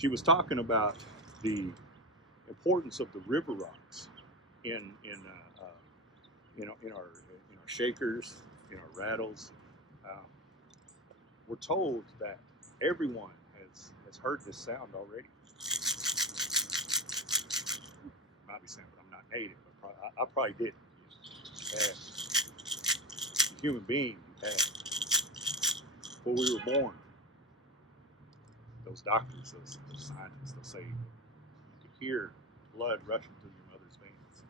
she was talking about the importance of the river rocks in our shakers, in our rattles. Um, we're told that everyone has heard this sound already. Might be saying, but I'm not native. I probably didn't. As a human being, you had before we were born. Those doctors, those scientists, they'll say you could hear blood rushing through your mother's veins.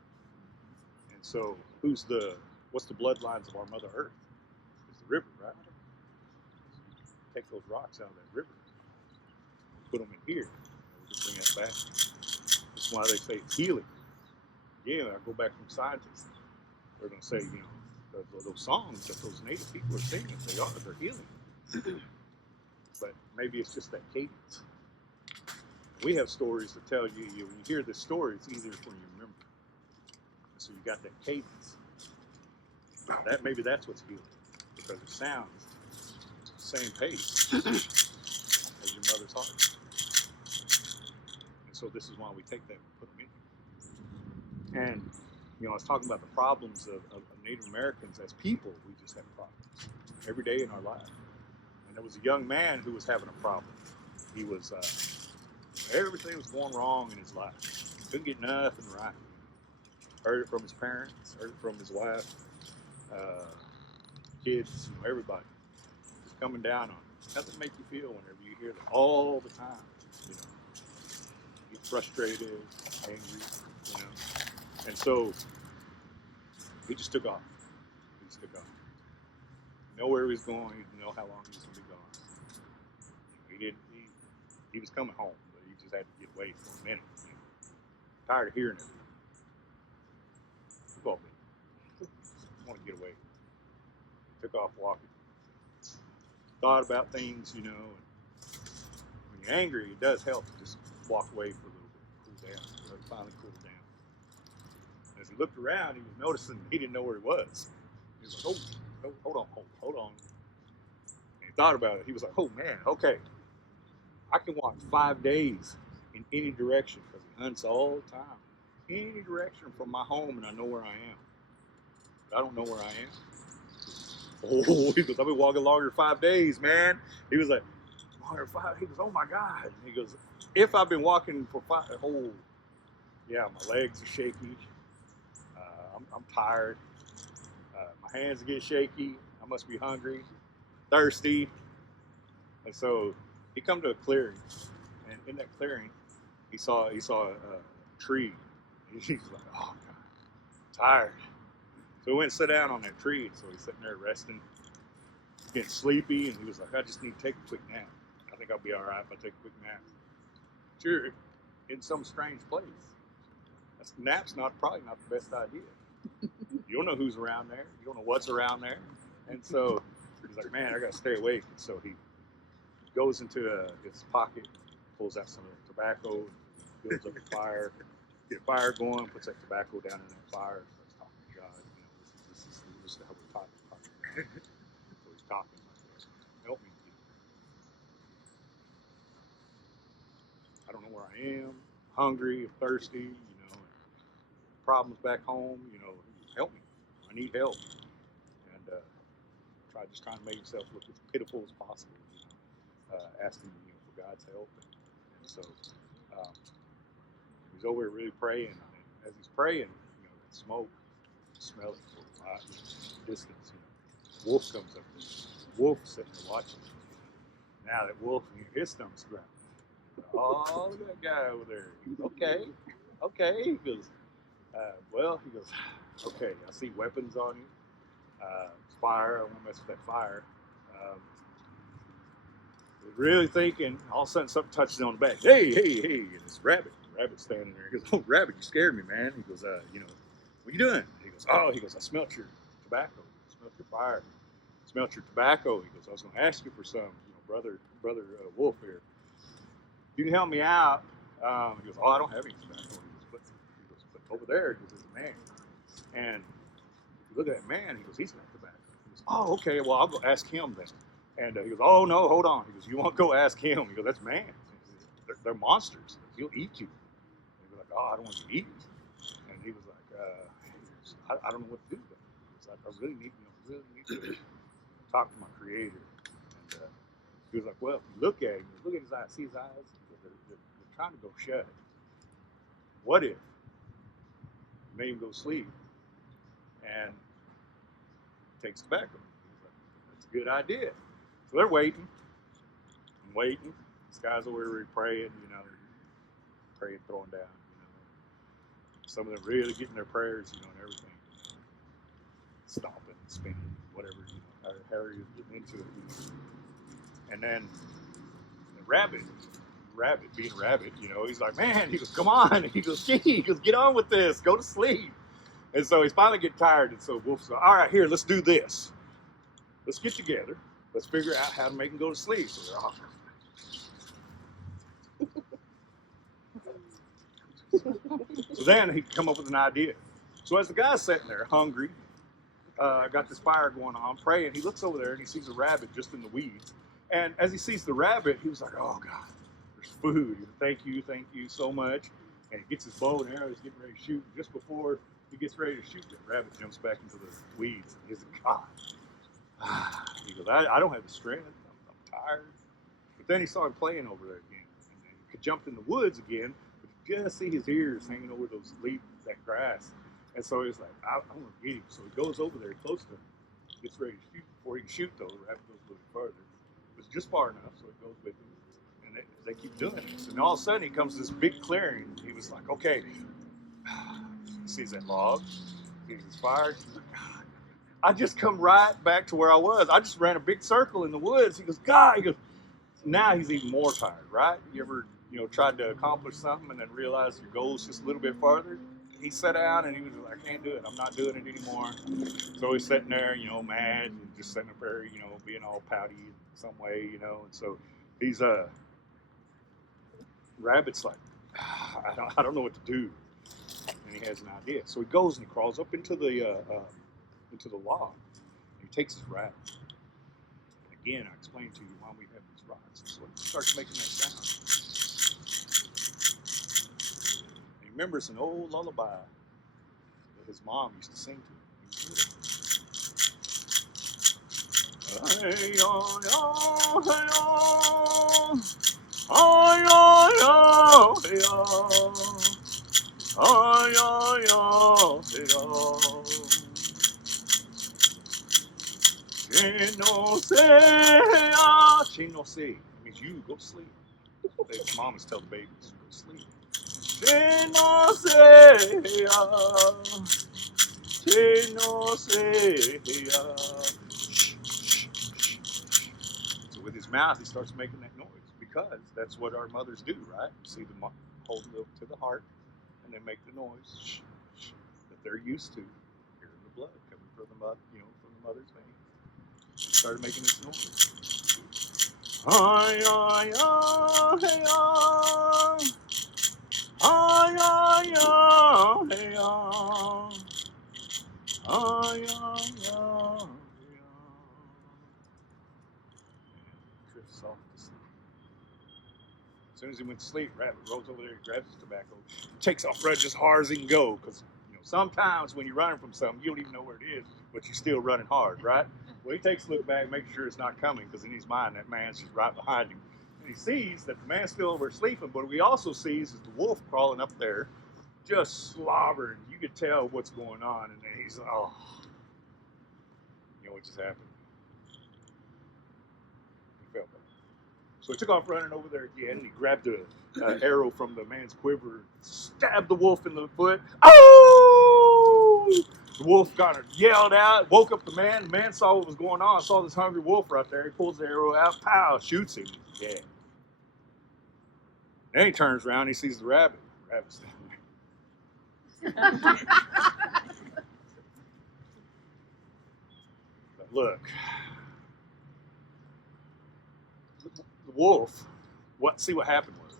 And so, what's the bloodlines of our Mother Earth? It's the river, right? Take those rocks out of that river, put them in here, we can bring that back. That's why they say it's healing. Yeah, I go back from scientists. They're going to say, those songs that those native people are singing, they're healing. But maybe it's just that cadence. We have stories to tell you. When you hear this story, it's easier when you remember. So you got that cadence. Maybe that's what's healing, because it sounds the same pace as your mother's heart. And so this is why we take that and put them in here. And I was talking about the problems of Native Americans as people. We just have problems every day in our lives. And there was a young man who was having a problem. He was everything was going wrong in his life. Couldn't get nothing right. Heard it from his parents, heard it from his wife, kids, everybody. Just coming down on him. How does it make you feel whenever you hear that all the time? You're frustrated, angry, And so he just took off. He didn't know where he was going. He didn't know how long he was going to be gone. He was coming home, but he just had to get away for a minute. Tired of hearing it. He called me. I want to get away. Took off walking. Thought about things, and when you're angry, it does help to just walk away for a little bit, cool down. So he finally cooled down. As he looked around, he was noticing he didn't know where he was. He was like, oh, hold on. And he thought about it. He was like, oh man, okay. I can walk 5 days in any direction, because he hunts all the time. Any direction from my home, and I know where I am. But I don't know where I am. Oh, he goes, I've been walking longer than 5 days, man. He was like, longer than 5? He goes, oh my God. And he goes, if I've been walking for 5, yeah, my legs are shaky. I'm tired. My hands get shaky. I must be hungry, thirsty. And so he come to a clearing, and in that clearing, he saw a tree. And he's like, oh God, I'm tired. So he went and sat down on that tree. And so he's sitting there resting, getting sleepy, and he was like, I just need to take a quick nap. I think I'll be all right if I take a quick nap. But you're in some strange place. Nap's probably not the best idea. You don't know who's around there. You don't know what's around there. And so he's like, man, I got to stay awake. And so he goes into his pocket, pulls out some of the tobacco, builds up a fire, get a fire going, puts that tobacco down in that fire, starts talking to God. This is how we're talking to God. So he's talking like this. Help me. I don't know where I am. Hungry, thirsty, problems back home, help me. I need help. And trying to make himself look as pitiful as possible, asking, for God's help. And so he's over here really praying. And as he's praying, that smoke, smell it for a while, distance. Wolf comes up there. Wolf sitting there watching. Now that wolf, his stomach's growling. Oh, look at that guy over there. He goes, okay. He goes, he goes, okay, I see weapons on you. Fire, I want to mess with that fire. Really thinking, all of a sudden something touches him on the back. Hey, and it's Rabbit. Rabbit's standing there. He goes, oh, Rabbit, you scared me, man. He goes, what are you doing? He goes, I smelt your tobacco. I smelt your fire. I smelt your tobacco. He goes, I was going to ask you for some, brother Wolf here. If you can help me out. He goes, I don't have any tobacco. He goes, but over there, there's a man. And if you look at that man, he goes, he's got tobacco. He goes, oh, okay, well, I'll go ask him then. And he goes, oh, no, hold on. He goes, you won't go ask him. He goes, that's man. they're monsters. He'll eat you. And they were like, oh, I don't want to be eaten. And he was like, I don't know what to do with them. He was like, I really need to talk to my creator. And he was like, well, if you look at him, look at his eyes, see his eyes? They're trying to go shut. What if you made him go sleep and takes tobacco? He's like, that's a good idea. So they're waiting and waiting. This guy's over here praying, praying, throwing down, Some of them really getting their prayers, and everything. Stomping, spinning, whatever, however you're getting into it, And then the rabbit being a rabbit, he's like, man, he goes, come on. He goes, gee, get on with this, go to sleep. And so he's finally getting tired, and so Wolf's like, all right, here, let's do this. Let's get together. Let's figure out how to make him go to sleep. So they're off. So then he'd come up with an idea. So as the guy's sitting there, hungry, got this fire going on, praying, he looks over there and he sees a rabbit just in the weeds. And as he sees the rabbit, he was like, oh, God, there's food. Thank you so much. And he gets his bow and arrow, he's getting ready to shoot. Just before he gets ready to shoot, the rabbit jumps back into the weeds. And he's like, God. He goes, I don't have the strength. I'm tired. But then he saw him playing over there again. And he jumped in the woods again, but you just see his ears hanging over those leaves, that grass. And so he's like, I'm going to get him. So he goes over there close to him, gets ready to shoot. Before he can shoot, though, the rabbit goes a little further. It's just far enough, so it goes with him. And they keep doing it. And all of a sudden, he comes to this big clearing. He was like, okay. He sees that log, sees his fire. He's like, God, I just come right back to where I was. I just ran a big circle in the woods. He goes, God. He goes, now he's even more tired, right? You ever, tried to accomplish something and then realize your goal's just a little bit farther? He sat down and he was like, I can't do it. I'm not doing it anymore. So he's sitting there, mad and just sitting up there, being all pouty in some way, And so he's rabbit's like, I don't know what to do. And he has an idea. So he goes and he crawls up into the log. And he takes his rabbit. And again, I explained to you why we have these rods. So it starts making that sound. And he remembers an old lullaby that his mom used to sing to him. Hey, oh, oh, hey, oh. Oh, oh, oh, hey, oh. Oh, oh, oh, hey, oh. Che no say, che no say. It means you go to sleep. Mamas tell the babies, go to sleep. Che no say, che no say. So with his mouth, he starts making that noise because that's what our mothers do, right? You see them hold it to the heart and they make the noise that they're used to hearing the blood coming from the from the mother's veins. He started making this noise. Ay, ay, ay, hey, ay. Ay, ay, ay, hey, ay. Ay, ay, ay, hey, drifts off to sleep. As soon as he went to sleep, Rabbit rolls over there, grabs his tobacco, takes off running as hard as he can go. Because sometimes when you're running from something, you don't even know where it is, but you're still running hard, right? Well, he takes a look back, making sure it's not coming, because in his mind, that man's just right behind him. And he sees that the man's still over sleeping, but what he also sees is the wolf crawling up there, just slobbering. You could tell what's going on, and then he's like, oh, what just happened? He felt that. So he took off running over there again, and he grabbed the arrow from the man's quiver, stabbed the wolf in the foot. Oh! The wolf got her, yelled out, woke up the man. The man saw what was going on, saw this hungry wolf right there. He pulls the arrow out, pow, shoots him. He's dead. Then he turns around, he sees the rabbit. The rabbit's down there. But look, the wolf, see what happened was,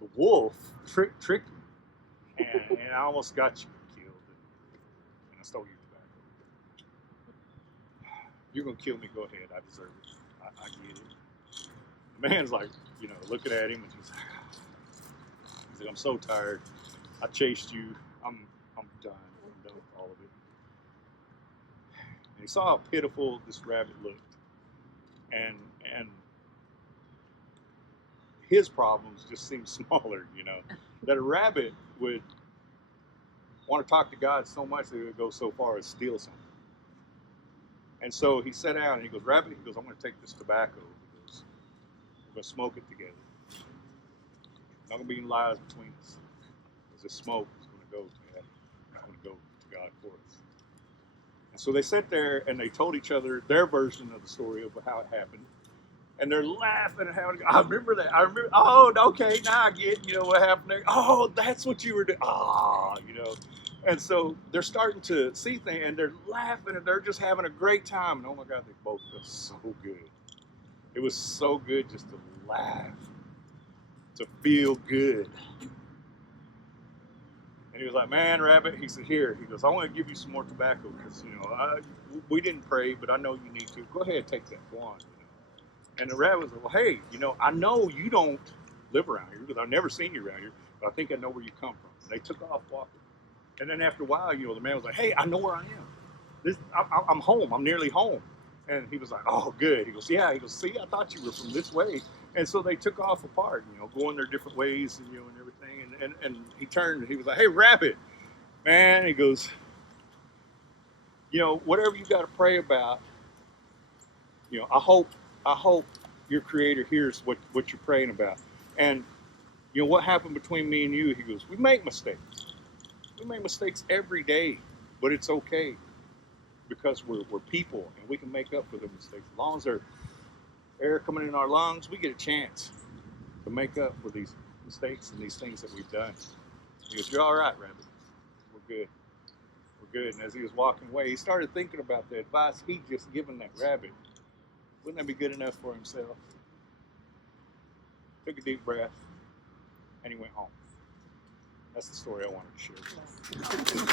the wolf tricked you, and I almost got you killed, and I stole your tobacco. You're going to kill me, go ahead, I deserve it. I get it. The man's like, looking at him, and he's like, said, I'm so tired. I chased you. I'm done. I'm done with all of it. And he saw how pitiful this rabbit looked. And his problems just seemed smaller, you know. That a rabbit would want to talk to God so much that it would go so far as steal something. And so he sat down and he goes, Rabbit, he goes, I'm going to take this tobacco. He goes, we're going to smoke it together. Not going to be any lies between us. Because this smoke is going to go to heaven. It's going to go to God for us. And so they sat there and they told each other their version of the story of how it happened. And they're laughing and having, I remember that. I remember, oh, okay, now I get, you know, what happened there. Oh, that's what you were doing. Ah, you know. And so they're starting to see things and they're laughing and they're just having a great time. And oh my God, they both feel so good. It was so good just to laugh, to feel good. And he was like, man, Rabbit, he said, here. He goes, I want to give you some more tobacco because, you know, we didn't pray, but I know you need to. Go ahead, take that. Go on. You know? And the rabbit was like, well, hey, you know, I know you don't live around here because I've never seen you around here, but I think I know where you come from. And they took off walking. And then after a while, you know, the man was like, hey, I know where I am. I'm home. I'm nearly home. And he was like, oh, good. He goes, yeah. He goes, see, I thought you were from this way. And so they took off apart, you know, going their different ways and, you know, and everything. And he turned and he was like, hey, Rabbit, man. He goes, you know, whatever you got to pray about, you know, I hope your creator hears what you're praying about. And, you know, what happened between me and you, he goes, we make mistakes. We make mistakes every day, but it's okay because we're people and we can make up for the mistakes. As long as there's air coming in our lungs, we get a chance to make up for these mistakes and these things that we've done. He goes, you're all right, Rabbit. We're good. We're good. And as he was walking away, he started thinking about the advice he'd just given that rabbit. Wouldn't that be good enough for himself? Took a deep breath, and he went home. That's the story I wanted to share.